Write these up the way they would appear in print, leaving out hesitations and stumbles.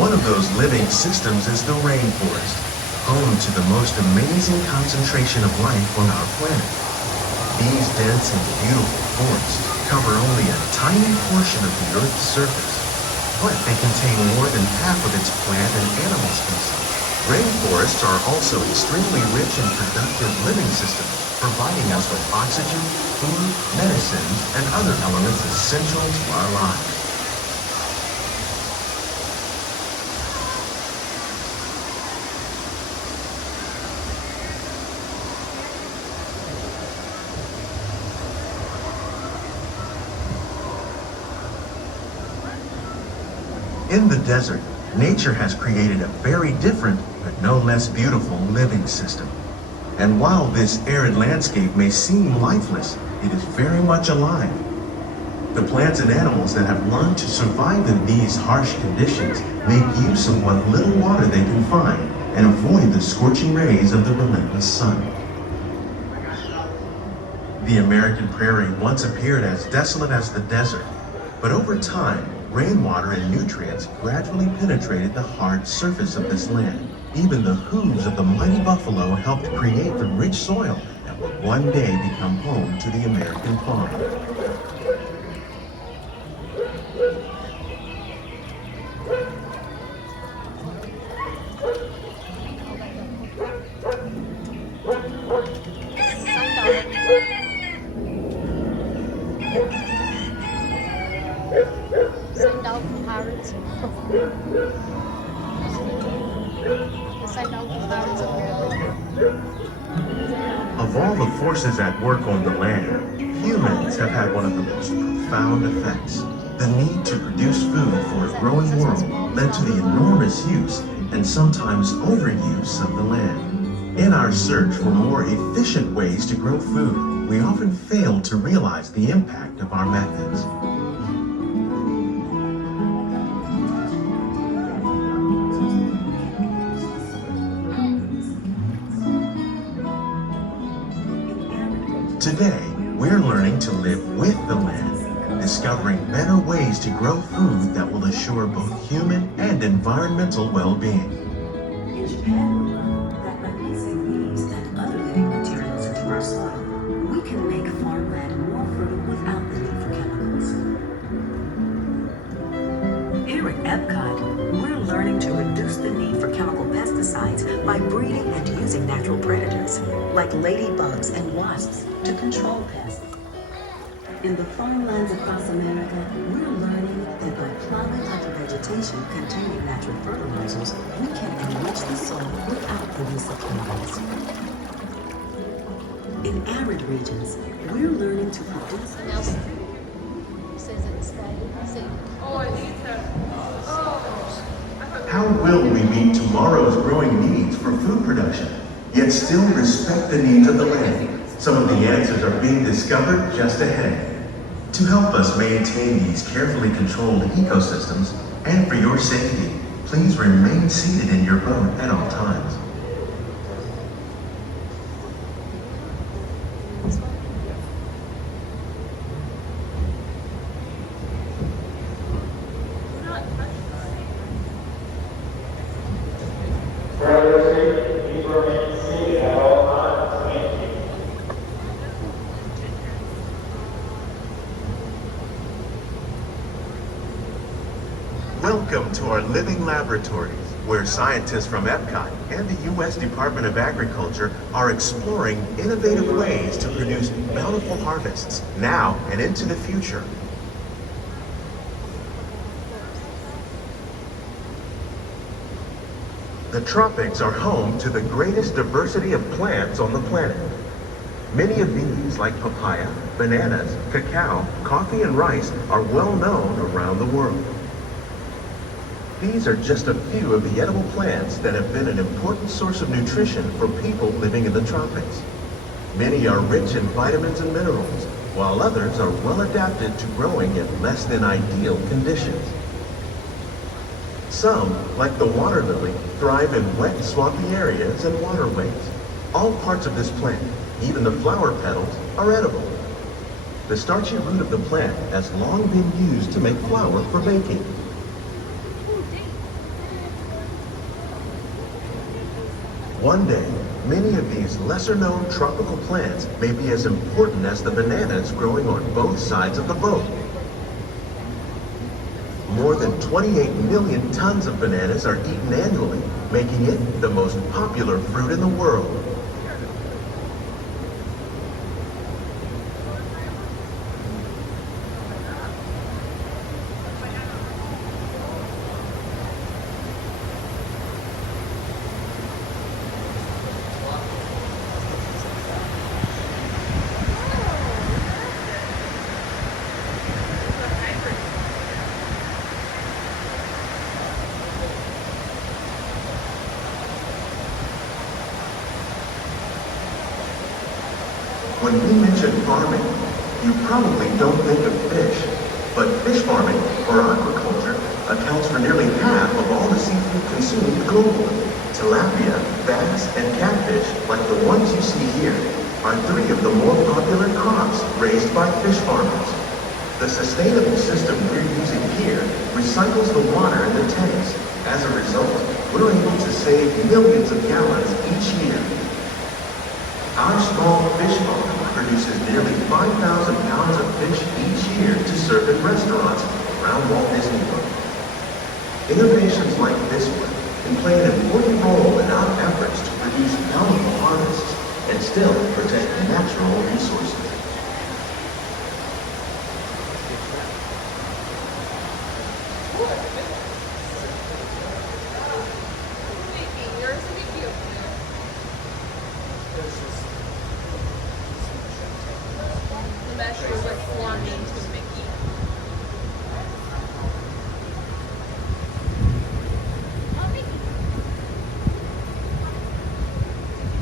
One of those living systems is the rainforest, home to the most amazing concentration of life on our planet. These dense and beautiful forests cover only a tiny portion of the Earth's surface, but they contain more than half of its plant and animal species. Rainforests are also extremely rich and productive living systems, providing us with oxygen, food, medicines, and other elements essential to our lives. In the desert, nature has created a very different, but no less beautiful living system. And while this arid landscape may seem lifeless, it is very much alive. The plants and animals that have learned to survive in these harsh conditions make use of what little water they can find and avoid the scorching rays of the relentless sun. The American prairie once appeared as desolate as the desert, but over time, rainwater and nutrients gradually penetrated the hard surface of this land. Even the hooves of the mighty buffalo helped create the rich soil that will one day become home to the American farm. Of all the forces at work on the land, humans have had one of the most profound effects. The need to produce food for a growing world led to the enormous use and sometimes overuse of the land. In our search for more efficient ways to grow food, we often fail to realize the impact of our methods. Today, we're learning to live with the land, discovering better ways to grow food that will assure both human and environmental well-being. In Japan, we learned that by placing leaves and other living materials into our soil, we can make farmland more fertile without the need for chemicals. Here at Epcot, we're learning to reduce the need for chemical pesticides by breeding and using natural predators, like ladybugs and wasps, to control pests. In the farmlands across America, we're learning that by plowing type of vegetation containing natural fertilizers, we can enrich the soil without the use of chemicals. In arid regions, we're learning to produce. How will we meet tomorrow's growing needs for food production, yet still respect the needs of the land? Some of the answers are being discovered just ahead. To help us maintain these carefully controlled ecosystems, and for your safety, please remain seated in your boat at all times. Welcome to our living laboratories, where scientists from Epcot and the U.S. Department of Agriculture are exploring innovative ways to produce bountiful harvests now and into the future. The tropics are home to the greatest diversity of plants on the planet. Many of these, like papaya, bananas, cacao, coffee, and rice, are well known around the world. These are just a few of the edible plants that have been an important source of nutrition for people living in the tropics. Many are rich in vitamins and minerals, while others are well adapted to growing in less than ideal conditions. Some, like the water lily, thrive in wet, swampy areas and waterways. All parts of this plant, even the flower petals, are edible. The starchy root of the plant has long been used to make flour for baking. One day, many of these lesser-known tropical plants may be as important as the bananas growing on both sides of the boat. More than 28 million tons of bananas are eaten annually, making it the most popular fruit in the world. When we mention farming, you probably don't think of fish, but fish farming, or aquaculture, accounts for nearly half of all the seafood consumed globally. Tilapia, bass, and catfish, like the ones you see here, are three of the more popular crops raised by fish farmers. The sustainable system we're using here recycles the water in the tanks. As a result, we're able to save millions of gallons each year. Our small fish farm produces nearly 5,000 pounds of fish each year to serve in restaurants around Walt Disney World. Innovations like this one can play an important role in our efforts to produce bountiful harvests and still protect natural resources.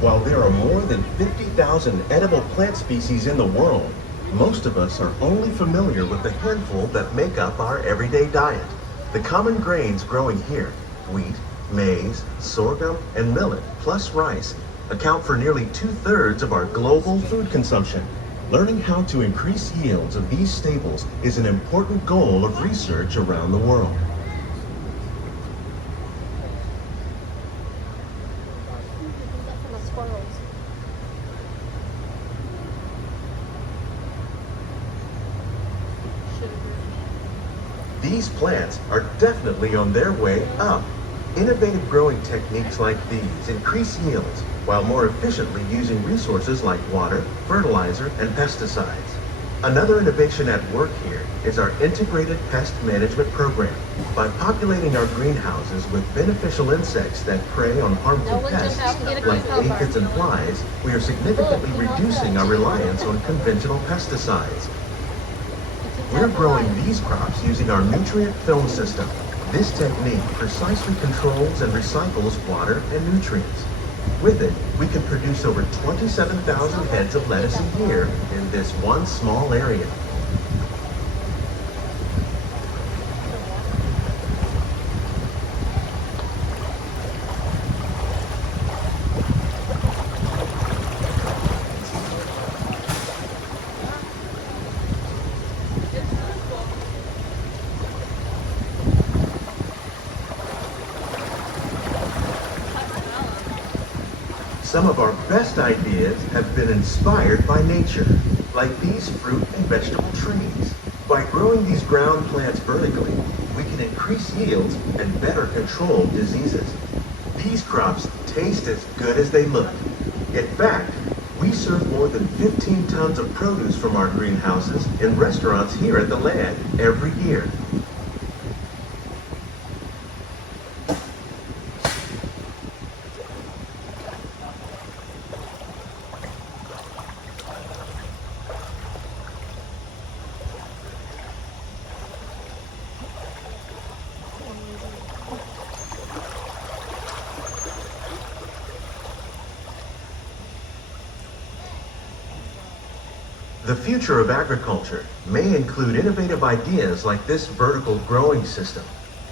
While there are more than 50,000 edible plant species in the world, most of us are only familiar with the handful that make up our everyday diet. The common grains growing here, wheat, maize, sorghum, and millet, plus rice, account for nearly 2/3 of our global food consumption. Learning how to increase yields of these staples is an important goal of research around the world. These plants are definitely on their way up. Innovative growing techniques like these increase yields while more efficiently using resources like water, fertilizer, and pesticides. Another innovation at work here is our integrated pest management program. By populating our greenhouses with beneficial insects that prey on harmful pests like aphids and flies, we are significantly reducing our reliance on conventional pesticides. We're growing these crops using our nutrient film system. This technique precisely controls and recycles water and nutrients. With it, we can produce over 27,000 heads of lettuce a year in this one small area. Some of our best ideas have been inspired by nature, like these fruit and vegetable trees. By growing these ground plants vertically, we can increase yields and better control diseases. These crops taste as good as they look. In fact, we serve more than 15 tons of produce from our greenhouses in restaurants here at the Land every year. The future of agriculture may include innovative ideas like this vertical growing system.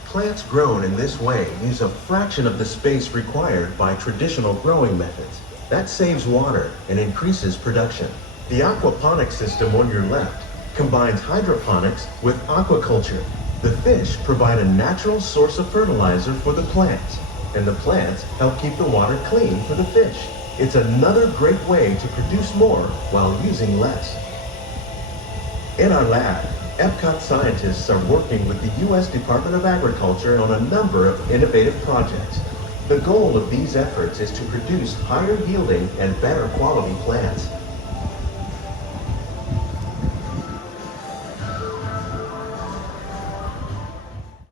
Plants grown in this way use a fraction of the space required by traditional growing methods. That saves water and increases production. The aquaponics system on your left combines hydroponics with aquaculture. The fish provide a natural source of fertilizer for the plants, And the plants help keep the water clean for the fish. It's another great way to produce more while using less. In our lab, Epcot scientists are working with the U.S. Department of Agriculture on a number of innovative projects. The goal of these efforts is to produce higher yielding and better quality plants.